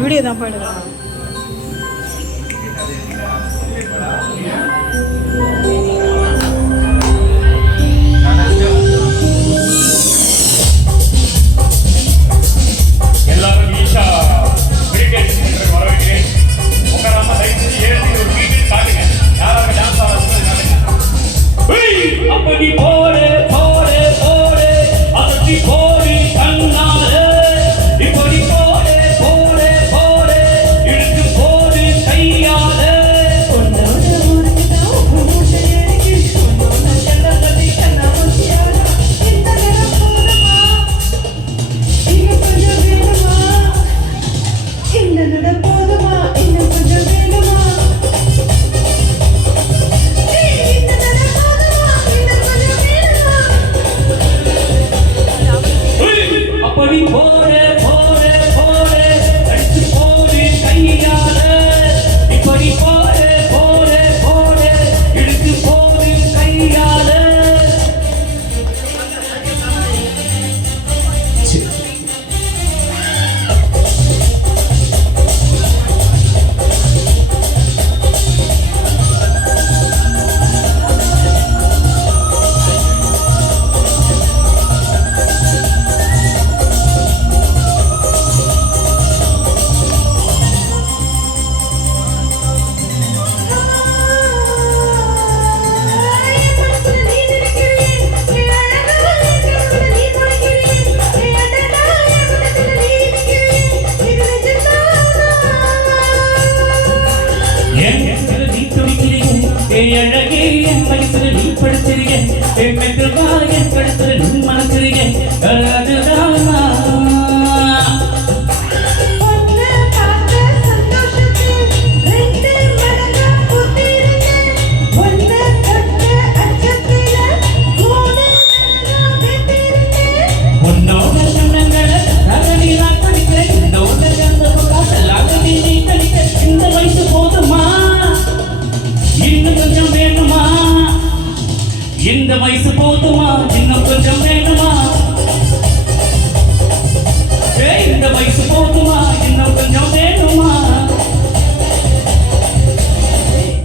Video தான் போயிடுறாங்க. எல்லாரும் ஈஷா கிரிக்கெட் சென்டர் வரவேற்கிறேன். உட்காராம தயவு ஏறி ஒரு கிரிக்கெட் காட்டுங்க. யாராவது டான்ஸ் ஆடுறது காட்டுங்க. அப்படி போடு போடு போடு அப்படி போடு கண்ணாலே இப்படி போடு போடு போடு இழுத்து போடு கையாலே உன்னோட ஊருக்கு தான் ஊருக்கு எனக்கு உன்னோட கண்ணாடி கண்ணாமூச்சியாடா இந்த நேரம் போதுமா இன்னும் கொஞ்சம் வேணுமா இந்த நேரம் போதுமா இன்னும் கொஞ்சம் வேணுமா இந்த நேரம் போதுமா இன்னும் கொஞ்சம் வேணுமா அப்படி போடு போடு போடு அடிச்சு போடு கையாலே இப்படி போடு போடு போடு இழுத்து போடு கையாலே என் மனசுல நீ துடிக்கிறீங்க என் அழகே என் மனசுல நீ படுத்துறீங்க என் மெதுவா என் கழுத்துல நீ மனசுறீங்க அதுதானா உன்னோட சொன்னங்களை தரணி நான் படிக்கிறேன் உன்னோட கந்தம் காசலாக நீ கழிக்க இந்த வயசு போதுமா இன்னும் கொஞ்சம் வேணுமா இந்த வயசு போதுமா இன்னும் கொஞ்சம் வேணுமா இந்த வயசு போதுமா இன்னும் கொஞ்சம் வேணுமா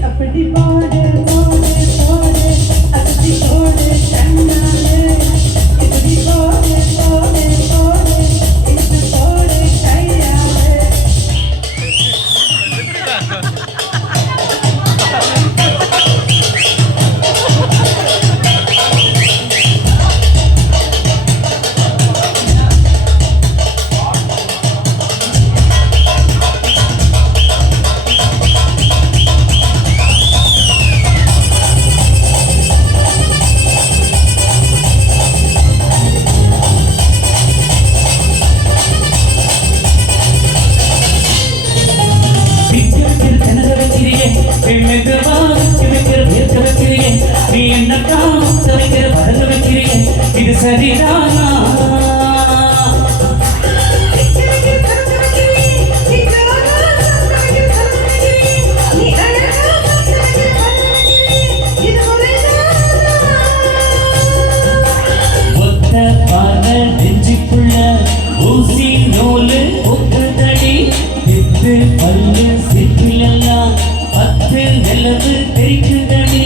அப்படி போடு போடு போடு அப்படி போடு கண்ணாலே இப்படி போடு போடு போடு இது போடு கையாலே மெதுவா வைக்கிற வேர்க்க வைக்கிறீங்க நீ என்னக்கா வைக்கிற வளர்ந்து வைக்கிறீங்க இது சரிதானா ஒத்த பால நெஞ்சுக்குள்ள ஊசி நூலு ஒத்துதடி வித்து பல்லு சிப்பிலெல்லாம் பத்து நிலவு தெரிக்குதடி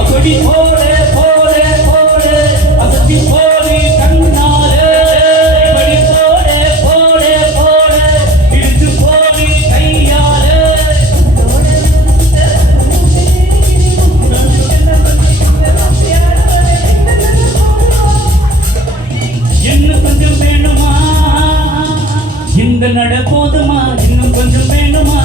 அப்படி போடு போடு போடு அசத்தி போடு கண்ணாலே இப்படி போடு போடு போடு இழுத்து போடு கையாலே இன்னும் கொஞ்சம் வேணுமா இந்த நட போதுமா இன்னும் கொஞ்சம் வேணுமா